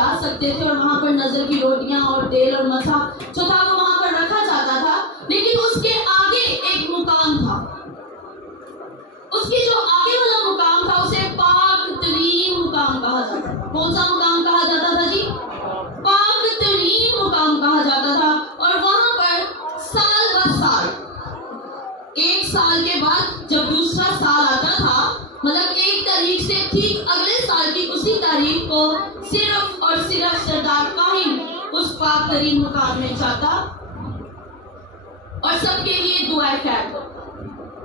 جا سکتے تھے اور وہاں پر نظر کی روٹیاں اور تیل اور مسا جو تھا وہ وہاں پر رکھا جاتا تھا، لیکن اس کے آگے ایک مقام تھا، اس کی جو آگے والا مقام تھا اسے پاک ترین مقام کہا جاتا تھا۔ کون سا مقام کہا جاتا تھا جی؟ پاک ترین مقام کہا جاتا تھا، اور وہاں پر سال بہ سال، ایک سال کے بعد جب دوسرا سال آتا تھا، مطلب ایک تاریخ سے ٹھیک اگلے سال کی اسی تاریخ کو صرف اور صرف سردار کاہن اس پاک ترین مقام میں جاتا اور سب کے لیے دعائیں خیر کرتا،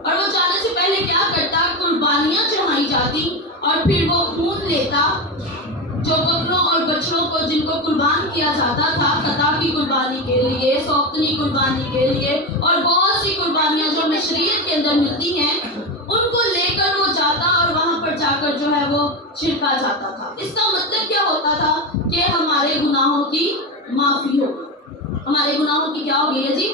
اور وہ جانے سے پہلے کیا کرتا؟ قربانیاں چڑھائی جاتی اور پھر وہ خون لیتا جو بکروں اور بچڑوں کو جن کو قربان کیا جاتا تھا، خطا کی قربانی کے لیے، سوختنی قربانی کے لیے اور بہت سی قربانیاں جو ہمیں شریعت کے اندر ملتی ہیں، ان کو لے کر وہ جاتا اور وہاں پر جا کر جو ہے وہ چھڑکا جاتا تھا۔ اس کا مطلب کیا ہوتا تھا کہ ہمارے گناہوں کی معافی ہوگی۔ ہمارے گناہوں کی کیا ہوگی ہے جی؟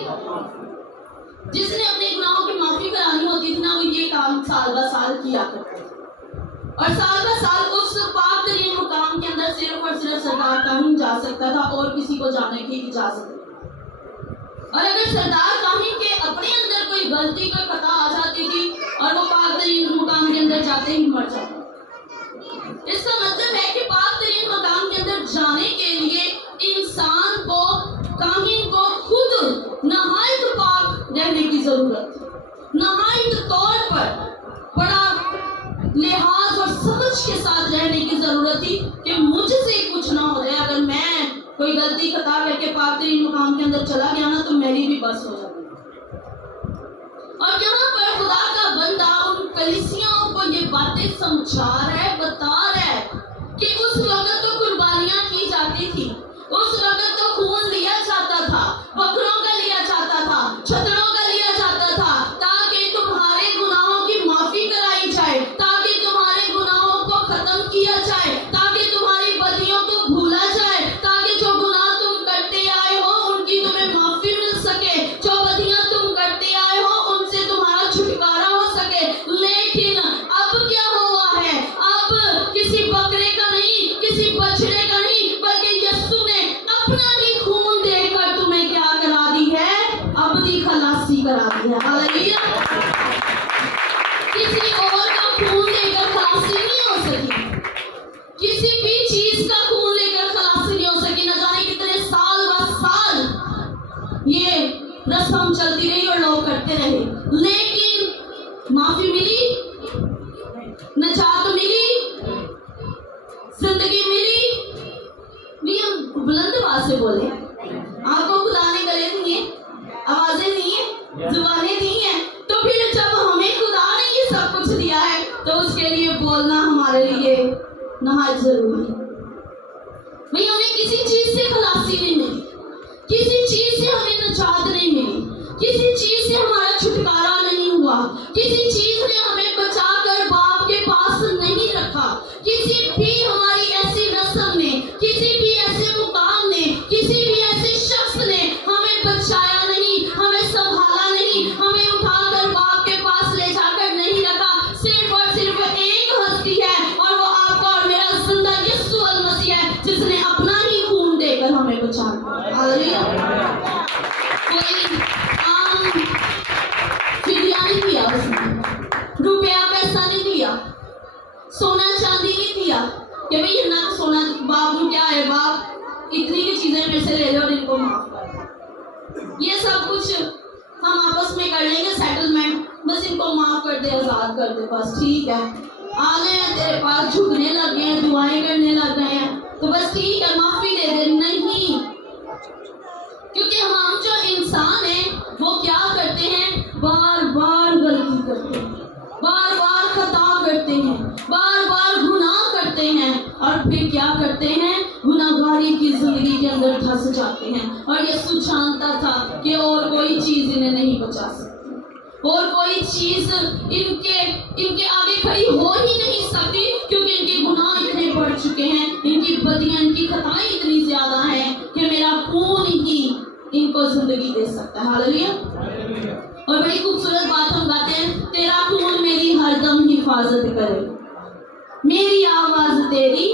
جس نے اپنے گناہوں کی معافی کرانی ہوتی تھی نا، وہ یہ کام سال بہ سال کیا کرتا تھا، اور سال بہ سال اس پاک ترین مقام کے اندر صرف اور صرف سردار کاہن جا سکتا تھا اور کسی کو جانے کی اجازت نہیں۔ اور اگر سردار کاہن کے اپنے اندر کوئی غلطی کوئی خطا آ جاتی تھی اور وہ پاک ترین مقام کے اندر جاتے ہی مر جاتا۔ اس کا مطلب ہے کہ پاک ترین مقام کے اندر جانے کے لیے انسان کو، کاہن کو خود نہایت پاک رہنے کی ضرورت ہے، نہایت طور پر بڑا لحاظ اور سمجھ کے ساتھ رہنے کی ضرورت تھی کہ مجھ سے کچھ نہ ہو جائے۔ اگر میں کوئی غلطی خطا کر کے پاک ترین مقام کے اندر چلا گیا نا تو میری بھی بس ہو جاتی۔ اور یہاں پر خدا کا بندہ ان کلیسیاؤں کو یہ باتیں سمجھا رہا ہے، بتا رہا ہے کہ اس وقت تو قربانیاں کی جاتی تھی، اس وقت تو خون لیا جاتا تھا، بکروں کا لیا جاتا تھا، چھتروں کا لیا جاتا تھا، تاکہ تمہارے گناہوں کی معافی کرائی جائے، تاکہ تمہارے گناہوں کو ختم کیا جائے، تاکہ تمہاری بدیوں کو بھولا جائے، تاکہ جو گناہ تم کرتے آئے ہو ان کی تمہیں معافی مل سکے، جو بدیاں تم کرتے آئے ہو ان سے تمہارا چھٹکارا ہو سکے۔ لیکن اب کیا ہوا ہے؟ اب کسی بکرے کا نہیں، کسی بچڑے کا نہیں، بلکہ یسوع نے اپنا ہی خون دے کر تمہیں کیا کرا دی ہے؟ ابدی خلاصی کرا دی ہے۔ ہاللیلویا۔ کسی اور کا خون لے کر خلاصی نہیں ہو سکی، کسی بھی چیز کا خون لے کر خلاصی نہیں ہو سکی۔ نہ جانے کتنے سال بہ سال یہ رسم چلتی رہی اور لوگ کرتے رہے، لیکن معافی ملی، نجات ملی، زندگی ملی۔ بھی ہم بلند آواز سے بولے، آپ کو خدا نے گلے دیے، آوازیں دی ہیں، زبانیں دی ہیں، تو پھر جب ہمیں خدا نے یہ سب کچھ دیا ہے تو اس کے لیے بولنا ہمارے لیے نہایت ضروری ہے۔ بھئی ہمیں کسی چیز سے خلاصی نہیں ملی، کسی چیز سے ہمیں نجات نہیں ملی، کسی چیز سے ہمارا چھٹکارا نہیں ہوا، کسی چیز نے ہمیں بچا کر باپ کے پاس نہیں رکھا، کسی بھی ہماری ایسی رسم نے، کسی بھی ایسے مقام نے، کسی بھی ایسے شخص نے ہمیں بچایا نہیں، ہمیں سنبھالا نہیں، ہمیں اٹھا کر باپ کے پاس لے جا کر نہیں رکھا۔ صرف اور صرف ایک ہستی ہے اور وہ آپ کا اور میرا زندہ یسوع المسیح ہے، جس نے اپنا ہی خون دے کر ہمیں بچایا۔ ہاللیلویا۔ کوئی عام فدیہ نہیں دیا اس نے، روپیہ پیسہ نہیں دیا، سونا چاندی نہیں دیا کہ بھئی یہ نہ سونا، باپ کو کیا ہے، باپ اتنی کی چیزیں میرے سے لے لے اور ان کو معاف کر۔ یہ سب کچھ ہم آپس میں کر لیں گے سیٹلمنٹ، بس ان کو معاف کر دے، آزاد کر دے، بس ٹھیک ہے، آ گئے ہیں تیرے پاس، جھکنے لگ گئے ہیں، دعائیں کرنے لگ گئے ہیں تو بس ٹھیک ہے معافی دے دے۔ نہیں، کیونکہ ہم جو انسان ہیں وہ کیا کرتے ہیں؟ بار بار غلطی کرتے ہیں، بار بار خطا کرتے ہیں، بار بار گناہ کرتے ہیں، اور پھر کیا کرتے ہیں؟ گناہگاری کی زندگی کے اندر دھس جاتے ہیں۔ اور یسوع جانتا تھا کہ اور کوئی چیز انہیں نہیں بچا سکتی، اور کوئی چیز ان کے آگے کھڑی ہو ہی نہیں سکتی، کیونکہ ان کے گناہ اتنے بڑھ چکے ہیں، ان کی بدیاں، ان کی خطائیں اتنی زیادہ ہیں کہ میرا خون ہی ان کو زندگی دے سکتا ہے۔ ہاللیلویا۔ اور بڑی خوبصورت بات ہم گاتے ہیں، تیرا خون میری ہر دم حفاظت کرے، میری آواز تیری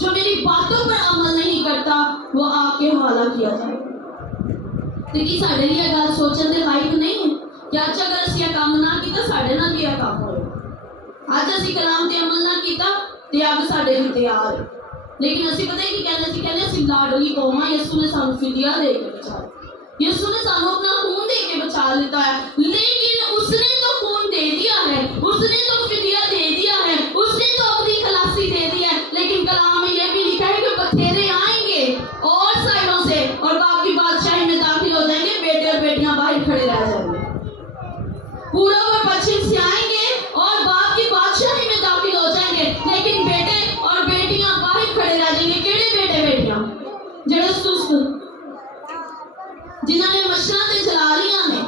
جو میری باتوں پر عمل نہیں کرتا وہ آگ کے حوالہ کیا جائے. لیکن ساڈے لیے گل سوچن دے لائق نہیں ہے کہ اج اگر اسی یہ کام نہ کیتا ساڈے نال بھی یہ کام ہوئے. اج اسی کلام تے عمل نہ کیتا تے اگ ساڈے بھی تیار ہے. لیکن اسی پتہ کی کہنے اسی لاڈلی قوم ہاں. یسوع نے سانو فدیہ دے کے بچایا. یسوع نے سانو اپنا خون دے کے بچا لیتا ہے. لیکن اس نے تو خون دے دیا ہے, اس نے تو فدیہ دے دیا ہے, اس نے تو اپنی خلاصی دے دی ہے. لیکن کلام میں یہ بھی لکھا ہے کہ بتھیرے آئیں گے اور سائڈوں سے اور باپ کی بادشاہی میں داخل ہو جائیں گے. بیٹے اور بیٹیاں باہر کھڑے رہ جائیں گے. پورب اور پچھم سے آئیں گے اور باپ کی بادشاہی میں داخل ہو جائیں گے. لیکن بیٹے اور بیٹیاں باہر کھڑے رہ جائیں گے. کیڑے بیٹے بیٹیاں؟ جڑے سست, جنہوں نے مشرا تے چلا لیا نے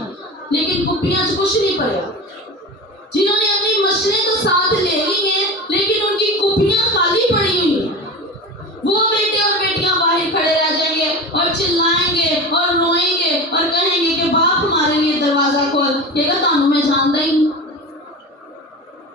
لیکن کپیاں چ کچھ نہیں پڑیا. جنہوں نے اپنی مشرے تو ساتھ لے لی ہیں لیکن ان کی کپیاں خالی پڑی ہوئی ہیں. وہ بیٹے اور بیٹیاں باہر کھڑے رہ جائیں گے اور چلائیں گے اور روئیں گے اور کہیں گے کہ باپ ہمارے لیے دروازہ کھول. کہے گا تانوں میں جانتا ہی نہیں,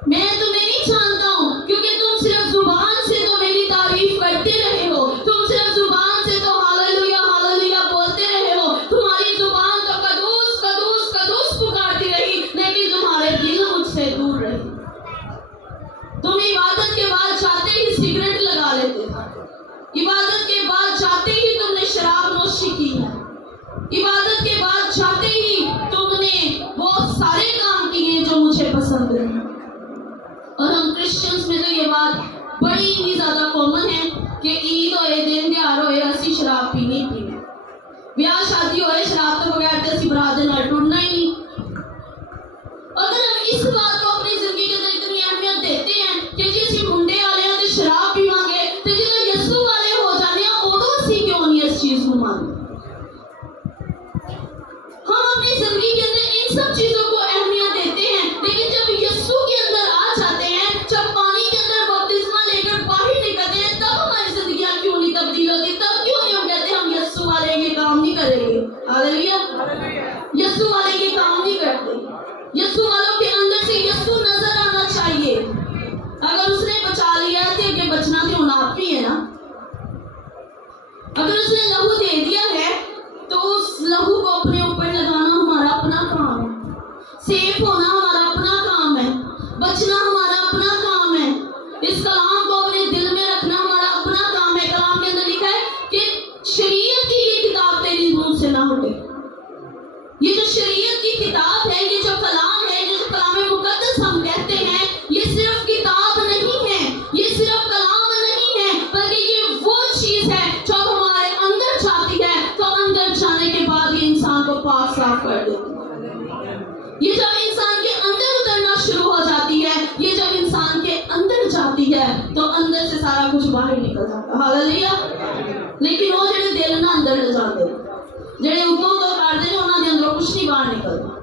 میں تمہیں نہیں جانتا ہوں کیونکہ تم صرف زبان سے تو میری تعریف کرتے رہے ہو. تم صرف زبان سے تو ہاللویا ہاللویا بولتے رہے ہو. تمہاری زبان تو قدوس قدوس قدوس پکارتی رہی لیکن تمہارے دل مجھ سے دور رہے. تم عبادت کے بعد جاتے ہی سگریٹ لگا لیتے تھے. عبادت کے بعد جاتے ہی تم نے شراب نوشی کی ہے. عبادت کے بعد جاتے ہی تم نے بہت سارے کام کیے جو مجھے پسند نہیں. اور ہم کرسچنز میں تو یہ بات بڑی ہی زیادہ کامن ہے کہ عید ہوئے دن تیار ہوئے اسی شراب پینی پینے, بیاہ شادی ہوئے شراب تو بغیر تے اسی برات دے نال ٹرنا ہی نہیں. اگر ہم اس بات کو اپنی زندگی کے اندر اتنی اہمیت دیتے ہیں کہ جی اسی منڈے والے ہیں تے شراب پیواں گے تے جدوں یسوع والے ہو جانے ہیں اودوں اسی کیوں نہیں اس چیز کو مانتے. ہم اپنی زندگی کے اندر ان سب چیزوں کو اہمیت دیتے ہیں لیکن جب یسوع کے اندر آ جاتے ہیں, جب پانی کے اندر بپتسمہ لے کر باہر نکلتے ہیں, تب ہماری زندگیاں کیوں نہیں تبدیل ہوتی. تب کیوں نہیں ہم کہتے ہیں ہم یسوع والے یہ کام نہیں کریں گے. ہاللویا, یسوع والے یہ کام نہیں کرتے. یسوع والوں کے اندر سے یسوع نظر آنا چاہیے. اگر اس نے بچا لیا ہے تو کہ بچنا تو ہونا آپ ہی ہے نا. اگر اس نے لہو دے دیا ہے تو اس لہو کو اپنے اوپر لگانا ہمارا اپنا کام ہے. سیف ہونا ہمارا اپنا کام ہے. بچنا ہمارا اپنا کام ہے. اس کلام کو اپنے دل میں رکھنا ہمارا اپنا کام ہے. کلام کے اندر لکھا ہے کہ شریعت کی یہ کتاب تیری منہ سے نہ ہٹے. یہ جو شریعت کی کتاب ہے, یہ جو کلام ہے, جو کلام مقدس ہم کہتے ہیں, یہ صرف کتاب نہیں ہے, یہ صرف کلام نہیں ہے, بلکہ یہ وہ چیز ہے جو ہمارے اندر جاتی ہے تو اندر جانے کے بعد یہ انسان کو پاک صاف کر دیتی ہے. یہ جب انسان کے اندر اترنا شروع ہو جاتی ہے, یہ جب انسان کے اندر جاتی ہے تو اندر سے سارا کچھ باہر نکل جاتا ہے. ہاللویا. لیکن وہ جڑے دل نہ اندر لے جاتے, جڑے اتوں تو کرتے ہیں, انہاں دے اندروں کچھ نہیں باہر نکلتا.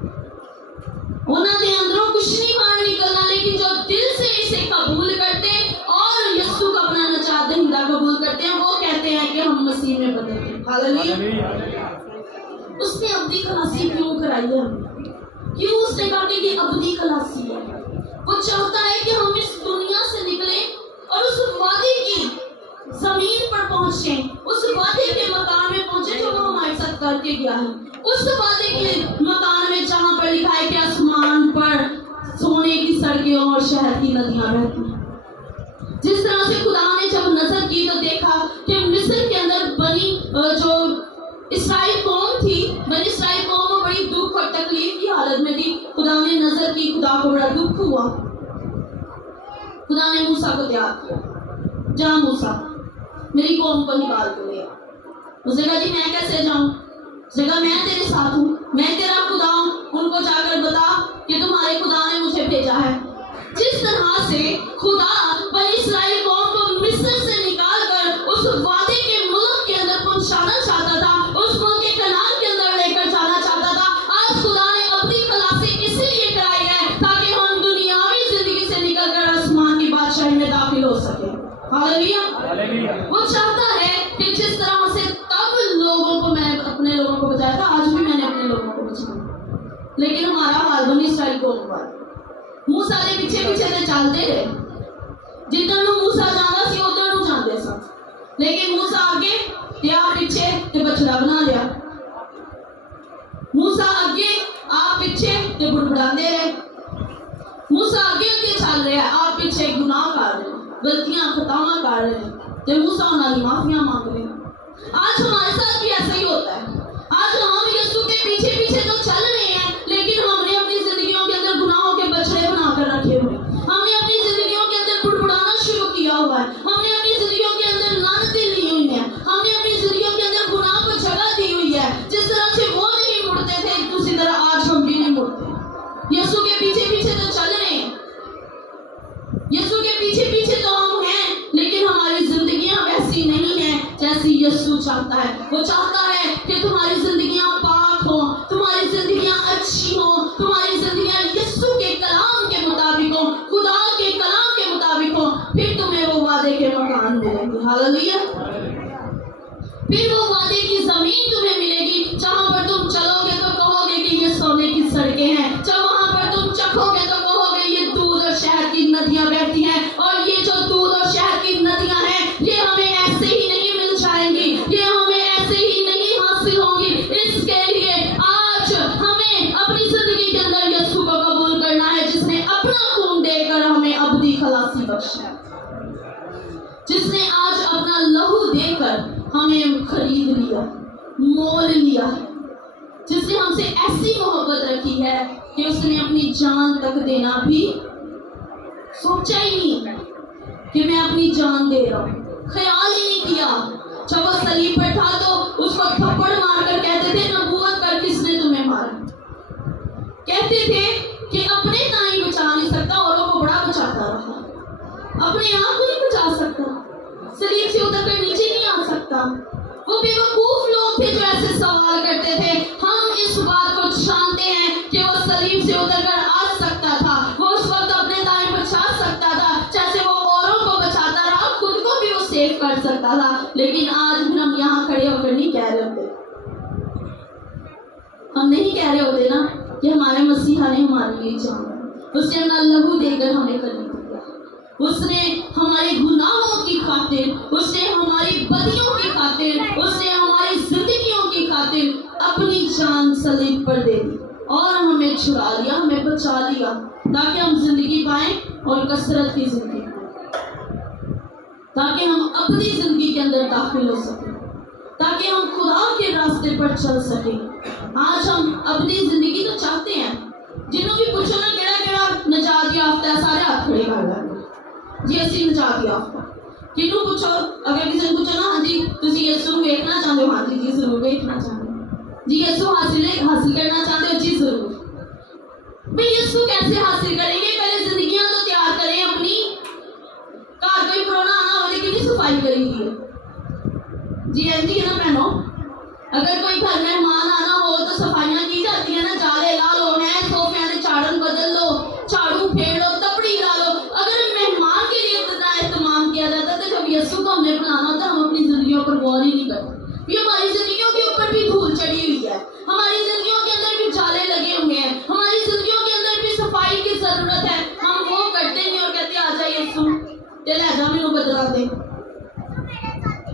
انہاں دے اندروں کچھ نہیں باہر نکلنا. لیکن جو دل سے اسے قبول کرتے اور یسوع کو اپنا نجات دہندہ قبول کرتے ہیں, وہ کہتے ہیں کہ ہم مسیح میں بدلتے ہیں. ہاللویا. اس نے ابدی خلاصی کیوں کرائی ہے؟ کیوں اس نے کہا کہ یہ ابدی خلاصی ہے؟ وہ چاہتا ہے کہ ہم اس دنیا سے نکلیں اور اس وعدے کی زمین پر پہنچیں, اس وعدے کے مکان میں پہنچیں جو وہ ہمارے ساتھ کر کے گیا ہے. اس وعدے کے مکان میں جہاں پر لکھا ہے کہ آسمان پر سونے کی سڑکیں اور شہد کی ندیاں رہتی ہیں. جس طرح سے خدا نے جب نظر کی تو دیکھا کہ مصر کے اندر بنی جو اسرائیل قوم تھی, بنی اسرائیل قوم بڑی دکھ اور تکلیف کی حالت میں تھی. خدا نے نظر کی, خدا کو بڑا دکھ ہوا. خدا نے موسیٰ کو تیار کیا, جا موسیٰ میری قوم کو نکال کے لے. اس نے کہا جی میں کیسے جاؤں؟ اس نے کہا میں تیرے ساتھ ہوں, میں تیرا خدا ہوں. ان کو جا کر بتا کہ تمہارے خدا نے مجھے بھیجا ہے. جس طرح سے خدا بنی اسرائیل قوم کو مصر سے نکال کر اس وعدے کے ملک کے اندر پہنچانا چاہتا تھا, اس ملک کے کنعان کے اندر لے کر جانا چاہتا تھا, آج خدا نے اپنی خلاصی اسی لیے کرائی ہے تاکہ ہم دنیاوی زندگی سے نکل کر آسمان کی بادشاہی میں داخل ہو سکیں. ہاللویا. وہ چاہتا ہے کہ جس طرح سے تب لوگوں کو میں اپنے لوگوں کو بچایا تھا, آج بھی میں نے اپنے لوگوں کو بچایا. لیکن ہمارا حال بنی اسرائیل قوم کا موسیٰ دے پیچھے پیچھے تے چلتے رہے. جدھر نو موسیٰ جاندا سی ادھر نو جاندے سن. لیکن موسیٰ آگے تے آپ پیچھے تے بچڑا بنا لیا. موسیٰ آگے آپ پیچھے تے بڑبڑاندے رہے. موسیٰ آگے آگے چل رہے ہیں, آپ پیچھے گناہ کر رہے ہیں, غلطیاں خطاواں کر رہے ہیں, تے موسیٰ انہاں دی معافیاں مانگ رہے ہیں. آج ہمارے ساتھ بھی ایسا ہی ہوتا ہے. آج ہم یسوع کے پیچھے پیچھے تو چل رہے ہیں, لیکن ہم نے اپنی زندگیوں کے اندر گناہوں کے بچڑے بنا کر رکھے ہوئے ہیں. ہم نے اپنی زندگیوں کے اندر بڑبڑانا شروع کیا ہوا ہے. ہم نے اپنی زندگیوں کے اندر لعنتیں لی ہوئی ہیں. ہم نے اپنی زندگیوں کے اندر گناہ کو جگہ دی ہوئی ہے. جس طرح سے وہ نہیں مڑتے تھے, اسی طرح آج ہم بھی نہیں مڑتے. یسوع کے پیچھے پیچھے تو چل رہے ہیں, یسوع کے پیچھے پیچھے تو ہم ہیں, لیکن ہماری زندگیاں ویسی نہیں ہیں جیسی یسوع چاہتا ہے. وہ چاہتا ہے کہ تمہاری زندگیاں پاک ہوں, تمہاری زندگیاں اچھی ہوں, تمہاری زندگیاں یسوع کے کلام کے مطابق ہوں, خدا کے کلام کے مطابق ہوں. پھر تمہیں وہ وعدے کے مکان ملیں گے. ہاللیلویہ. پھر وہ وعدے کی زمین تمہیں ملے گی, جہاں پر تم چلو گے تو کہو گے کہ یہ سونے کی سڑکیں ہیں. جب وہاں پر تم چکھو گے تو کہو گے یہ دودھ اور شہد کی ندیاں بہتی ہیں. اور یہ جو دودھ اور شہد کی ندیاں ہیں, یہ ہمیں ایسے ہی نہیں مل جائیں گی, یہ ہمیں ایسے ہی نہیں حاصل ہوں گی. اس کے لیے آج ہمیں اپنی زندگی کے اندر یسوع کو قبول کرنا ہے, جس نے اپنا خون دے کر ہمیں ابدی خلاصی بخشا ہے, جس نے آج اپنا لہو دے کر ہمیں خرید لیا, مول لیا ہے, جس نے ہم سے ایسی محبت رکھی ہے کہ اس نے اپنی جان تک دینا بھی سوچا ہی نہیں کہ میں اپنی جان دے رہا ہوں. خیال ہی نہیں کیا. جب وہ صلیب پر تھا تو اس کو تھپڑ مار کر کہتے تھے نبوت کر کس نے تمہیں مارا. کہتے تھے کہ اپنے تائیں بچا نہیں سکتا, اوروں کو بڑا بچاتا رہا, اپنے آپ کو نہیں بچا سکتا, صلیب سے اتر کر نیچے نہیں آ سکتا. وہ بے وقوف لوگ تھے جو ایسے سوال کرتے تھے. ہم اس بات کو جانتے ہیں کہ وہ صلیب سے اتر کر آ سکتا تھا, وہ اس وقت اپنے دائیں بچا سکتا تھا, جیسے وہ اوروں کو بچاتا رہا, خود کو بھی وہ سیو کر سکتا تھا. لیکن آج بھی ہم یہاں کھڑے ہو کر نہیں کہہ رہے ہوتے, ہم نہیں کہہ رہے ہوتے نا کہ ہمارے مسیحا نے ہمارے لیے جانا, اس نے اپنا لہو دے کر ہمیں خرید دیا, اس نے ہمارے گناہوں کی خاطر, اس نے ہماری بدیوں کی خاطر, اس نے ہماری زندگیوں کی خاطر اپنی جان صلیب پر دے دی اور ہمیں چھڑا لیا, ہمیں بچا لیا, تاکہ ہم زندگی پائیں اور کثرت کی زندگی پائیں, تاکہ ہم اپنی زندگی کے اندر داخل ہو سکیں, تاکہ ہم خدا کے راستے پر چل سکیں. آج ہم اپنی زندگی تو چاہتے ہیں, جنہوں بھی پوچھو نا کیڑا کیڑا نجات یافتہ ہے, سارے ہاتھ کھڑے کر لیں جی اسی نجات یافتہ. کنوں پوچھو, اگر کسی نے پوچھو نا ہاں جی تسی یسوع نوں ویکھنا چاہتے ہو, ہاں جی جی ضرور ویکھنا چاہتے ہیں, جی یسوع حاصل کرنا چاہتے ہو, جی ضرور. بھئی یسوع کیسے حاصل کریں گے؟ پہلے زندگیاں تو تیار کریں اپنی. گھر کوئی پرونا آنا ہو لیکن نہیں صفائی کری دی ہے, جی ایسی ہے نا بہنوں, اگر کوئی گھر مہمان آنا ہو تو صفائیاں کی جاتی ہیں نا, جالے لا لو, ہیں صوفیاں نے چاڑن بدل لو, جھاڑو پھیر لو, تپڑی لا لو. اگر مہمان کے لیے اتنا اہتمام کیا جاتا تو جب یسوع کو ہم نے بنانا ہوتا ہم اپنی زندگیوں پر غور ہی نہیں کرتے. یہ ہماری زندگیوں کے اوپر بھی دھول چڑھی ہوئی ہے, ہماری زندگیوں کے اندر بھی جالے لگے ہوئے ہیں, ہماری زندگیوں کے اندر بھی صفائی کی ضرورت ہے. ہم وہ کرتے نہیں اور کہتے آ جا یسوع تے لے جا مینوں بدلا دے.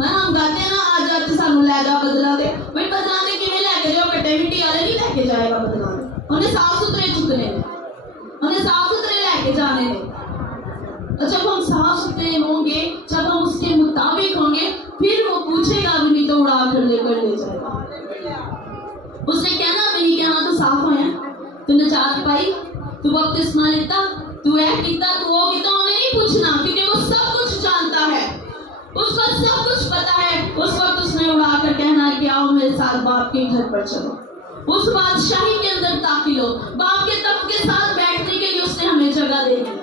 ہم گاتے ہیں نا آ جاتے سانو لے جا بدلا دے. بھائی بدلا دے کیویں لے کے جاؤ, کٹے مٹی والے نہیں لے کے جائے گا بدلا دے, انہیں صاف ستھرے چکنے نے, انہیں صاف ستھرے لے کے جانے نے. جب ہم صاف ستھرے ہوں گے, جب ہم اس کے مطابق ہوں گے, پھر وہ پوچھے گا بھی نہیں تو اڑا کر لے جائے گا. اس نے کہنا بھی نہیں کہ ہاں تو صاف ہویا, تو نجات پائی, تو بپتسمہ لیتا, تو اے کیتا, تو وہ کیتا, انہیں نہیں پوچھنا, کیونکہ وہ سب کچھ جانتا ہے, اس کو سب کچھ پتا ہے. اس وقت اس نے اڑا کر کہنا ہے کہ آؤ میرے ساتھ باپ کے گھر پر چلو, اس بادشاہی کے اندر داخل ہو. باپ کے تخت کے ساتھ بیٹھنے کے لیے اس نے ہمیں جگہ دے دی,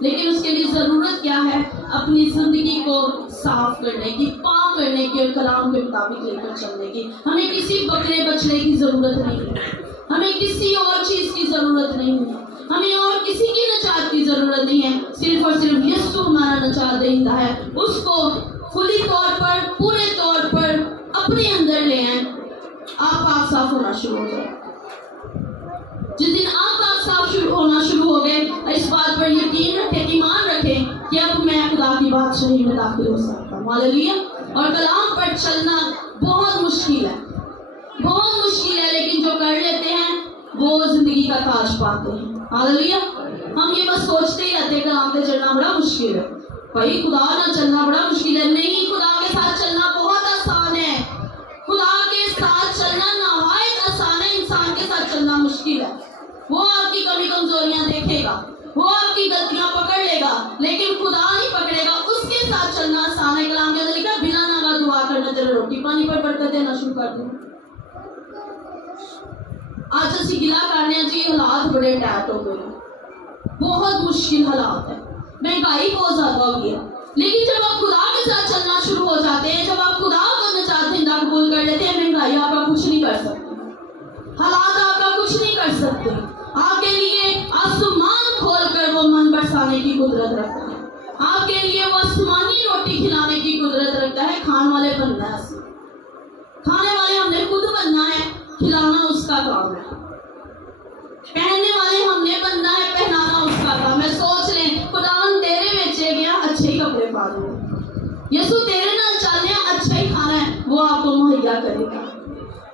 لیکن اس کے لیے ضرورت کیا ہے؟ اپنی زندگی کو صاف کرنے کی, پاک کرنے کی اور کلام کے مطابق لے کر چلنے کی. ہمیں کسی بکرے بچڑے کی ضرورت نہیں ہے, ہمیں کسی اور چیز کی ضرورت نہیں ہے, ہمیں اور کسی کی نجات کی ضرورت نہیں ہے. صرف اور صرف یسوع ہمارا نجات دہندہ ہے. اس کو کھلی طور پر, پورے طور پر اپنے اندر لے آئیں, آپ پاک صاف ہونا شروع ہو جائے. جس دن آپ پاک صاف ہونا شروع ہو گئے, اس بات پر یقین رکھیں, ایمان رکھیں کہ اب میں خدا کی بادشاہی میں داخل ہو سکتا ہوں. ہاللیلویا. اور کلام پر چلنا بہت مشکل ہے، بہت مشکل ہے، لیکن جو کر لیتے ہیں وہ زندگی کا تاج پاتے ہیں. ہاللیلویا. ہم یہ بس سوچتے ہی رہتے ہیں کلام پہ چلنا بڑا مشکل ہے، بھائی خدا نہ چلنا بڑا مشکل ہے. نہیں، خدا کے ساتھ چلنا بہت آسان ہے. خدا کے ساتھ چلنا نہایت آسان ہے. انسان کے ساتھ چلنا مشکل ہے. وہ آپ کی کمی کمزوریاں دیکھے گا، وہ آپ کی غلطیاں پکڑ لے گا، لیکن خدا نہیں پکڑے گا. اس کے ساتھ چلنا آسان ہے. کلام کے اندر لکھا ہے بلا ناگا دعا کرنا چلو روٹی پانی پر برکت دینا شروع کر دیں. آج اسی گلا کرنے جی حالات بڑے ٹائٹ ہو گئے ہیں، بہت مشکل حالات ہے، مہنگائی بہت زیادہ ہو گئی ہے. لیکن جب آپ خدا کے ساتھ چلنا شروع ہو جاتے ہیں، جب آپ خدا کو نجات دہندہ قبول کر لیتے ہیں، مہنگائی آپ کا کچھ نہیں کر سکتی، حالات آپ کا کچھ نہیں کر سکتے. آپ کے لیے آسمان کھول کر وہ من برسانے کی قدرت رکھتا ہے. آپ کے لیے وہ آسمانی روٹی کھلانے کی قدرت رکھتا ہے. کھانے والے بننا ہے، کھانے والے ہم نے خود بننا ہے، کھلانا اس کا کام ہے. پہننے والے ہم نے بننا ہے، پہنانا اس کا کام ہے. سوچ لیں خداوند تیرے بیچے گیا اچھے ہی کپڑے پا دیں، یسوع تیرے نال چلنے اچھا ہی کھانا ہے، وہ آپ کو مہیا کرے گا،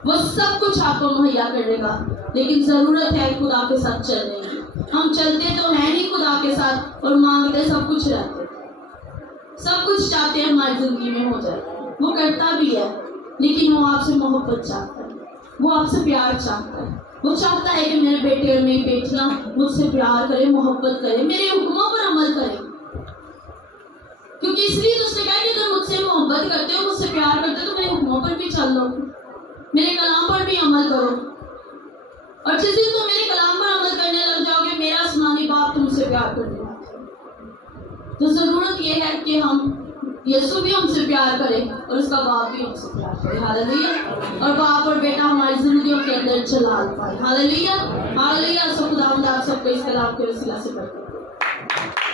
وہ سب کچھ آپ کو مہیا کرے گا. لیکن ضرورت ہے خدا کے ساتھ چلنے کی. ہم چلتے تو ہیں نہیں خدا کے ساتھ اور مانگتے سب کچھ رہتے، سب کچھ چاہتے ہیں ہماری زندگی میں ہو جائے. وہ کرتا بھی ہے، لیکن وہ آپ سے محبت چاہتا ہے، وہ آپ سے پیار چاہتا ہے. وہ چاہتا ہے کہ میرے بیٹے اور میری بیٹیاں مجھ سے پیار کرے، محبت کرے، میرے حکموں پر عمل کرے. کیونکہ اس لیے تو اس نے کہا کہ تم مجھ سے محبت کرتے ہو، مجھ سے پیار کرتے ہو، تو میرے حکموں پر بھی چل لو، میرے کلام پر بھی عمل کرو. اور جس دن تم میرے کلام پر عمل کرنے لگ جاؤ گے، میرا آسمانی باپ تم سے پیار کرنے لگا. تو ضرورت یہ ہے کہ ہم یسوع بھی ہم سے پیار کرے اور اس کا باپ بھی ہم سے پیار کرے. ہاللیلویا. اور باپ اور بیٹا ہماری زندگیوں کے اندر جلال پائے. ہاللیلویا. ہاللیلویا. سب خداوند آپ سب کو اس کلام کے وسیلہ سے برکت دے.